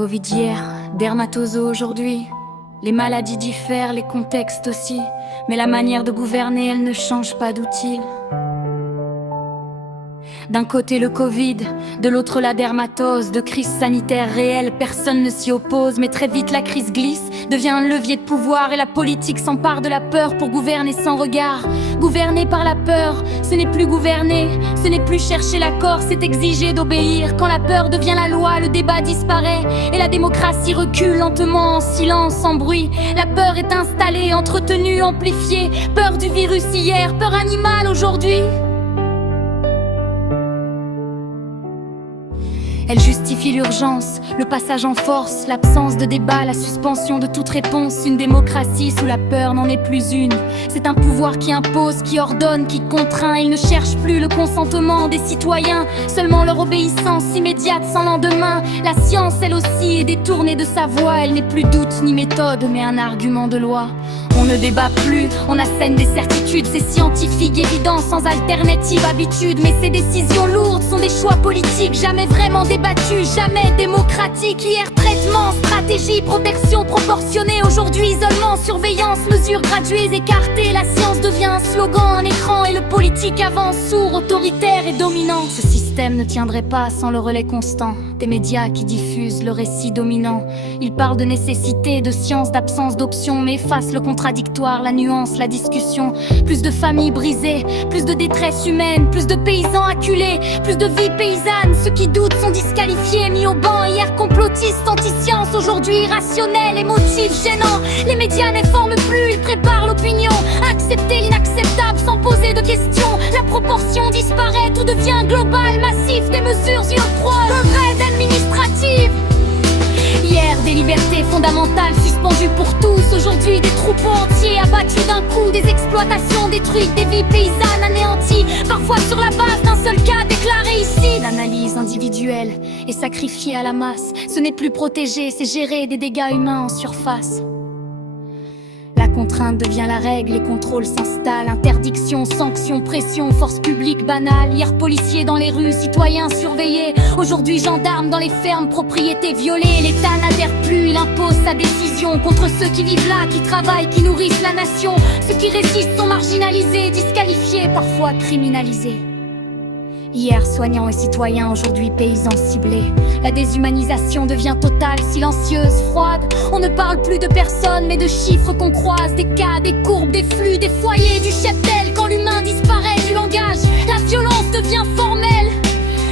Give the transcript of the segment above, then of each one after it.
Covid hier, dermatoso aujourd'hui. Les maladies diffèrent, les contextes aussi, mais la manière de gouverner, elle ne change pas d'outil. D'un côté le Covid, de l'autre la dermatose. De crise sanitaire réelle, personne ne s'y oppose. Mais très vite la crise glisse, devient un levier de pouvoir. Et la politique s'empare de la peur pour gouverner sans regard. Gouverner par la peur, ce n'est plus gouverner. Ce n'est plus chercher l'accord, c'est exiger d'obéir. Quand la peur devient la loi, le débat disparaît. Et la démocratie recule lentement, en silence, sans bruit. La peur est installée, entretenue, amplifiée. Peur du virus hier, peur animale aujourd'hui. Elle justifie l'urgence, le passage en force, l'absence de débat, la suspension de toute réponse. Une démocratie sous la peur n'en est plus une. C'est un pouvoir qui impose, qui ordonne, qui contraint. Il ne cherche plus le consentement des citoyens, seulement leur obéissance immédiate sans lendemain. La science, elle aussi, est détournée de sa voix. Elle n'est plus doute ni méthode, mais un argument de loi. On ne débat plus, on assène des certitudes. C'est scientifique, évident, sans alternative, habitude. Mais ces décisions lourdes sont des choix politiques, jamais vraiment débattus, jamais démocratiques. Hier, traitement, stratégie, protection proportionnée. Aujourd'hui, isolement, surveillance, mesures graduées, écartées. La science devient un slogan, un écran, et le politique avance sourd, autoritaire et dominant. Ce système ne tiendrait pas sans le relais constant des médias qui diffusent le récit dominant. Ils parlent de nécessité, de science, d'absence d'options, mais effacent le contradictoire, la nuance, la discussion. Plus de familles brisées, plus de détresse humaine, plus de paysans acculés, plus de vies paysannes. Ceux qui doutent sont disqualifiés, mis au banc. Hier complotistes, anti-science, aujourd'hui irrationnels, émotifs, gênants. Les médias n'informent plus, ils préparent l'opinion. Accepter l'inacceptable sans poser de questions. La proportion disparaît, tout devient global, massif. Des mesures y octroient le vrai administrative. Hier, des libertés fondamentales suspendues pour tous. Aujourd'hui, des troupeaux entiers abattus d'un coup. Des exploitations détruites, des vies paysannes anéanties. Parfois sur la base d'un seul cas déclaré ici. L'analyse individuelle est sacrifiée à la masse. Ce n'est plus protégé, c'est gérer des dégâts humains en surface. La contrainte devient la règle, les contrôles s'installent. Interdiction, sanctions, pression, force publique banale. Hier policiers dans les rues, citoyens surveillés. Aujourd'hui gendarmes dans les fermes, propriétés violées. L'État n'adhère plus, il impose sa décision contre ceux qui vivent là, qui travaillent, qui nourrissent la nation. Ceux qui résistent sont marginalisés, disqualifiés, parfois criminalisés. Hier soignants et citoyens, aujourd'hui paysans ciblés. La déshumanisation devient totale, silencieuse, froide. On ne parle plus de personnes mais de chiffres qu'on croise. Des cas, des courbes, des flux, des foyers, du cheptel. Quand l'humain disparaît du langage, la violence devient formelle.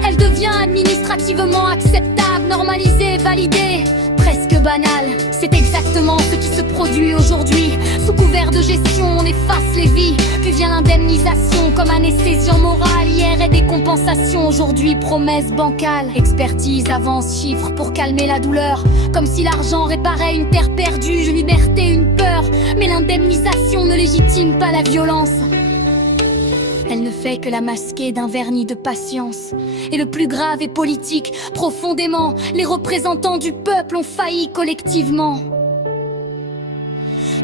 Elle devient administrativement acceptable, normalisée, validée, presque banale. C'est exactement ce qui se produit aujourd'hui. Sous couvert de gestion, on efface les vies. Puis vient l'indemnisation comme anesthésiant moral. Hier est des compensations, aujourd'hui promesses bancales. Expertise, avance, chiffres pour calmer la douleur. Comme si l'argent réparait une terre perdue, une liberté, une peur. Mais l'indemnisation ne légitime pas la violence. Elle ne fait que la masquer d'un vernis de patience. Et le plus grave est politique, profondément. Les représentants du peuple ont failli collectivement.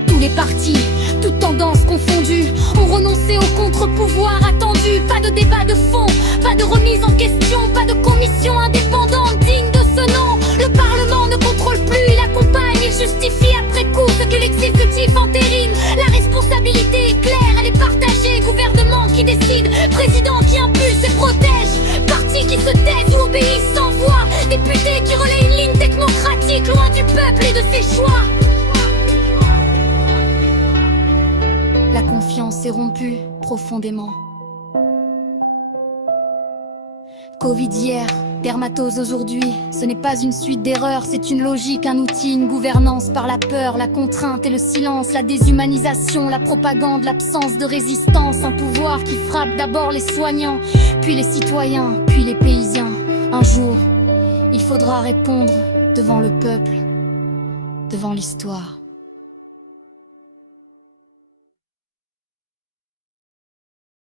Tous les partis, toutes tendances confondues, ont renoncé au contre-pouvoir attendu. Pas de débat de fond, pas de remise en question, pas de commission indépendante digne de ce nom. Le Parlement ne contrôle plus, il accompagne, il justifie après coup ce que l'exécutif entérine. La responsabilité est claire, elle est partagée. Gouvernement qui décide, président qui impulse et protège. Partis qui se taisent ou obéissent sans voix. Députés qui relaient une ligne technocratique loin du peuple et de ses choix. La confiance est rompue profondément. Covid hier, dermatose aujourd'hui. Ce n'est pas une suite d'erreurs, c'est une logique, un outil, une gouvernance par la peur, la contrainte et le silence, la déshumanisation, la propagande, l'absence de résistance. Un pouvoir qui frappe d'abord les soignants, puis les citoyens, puis les paysans. Un jour, il faudra répondre devant le peuple, devant l'histoire.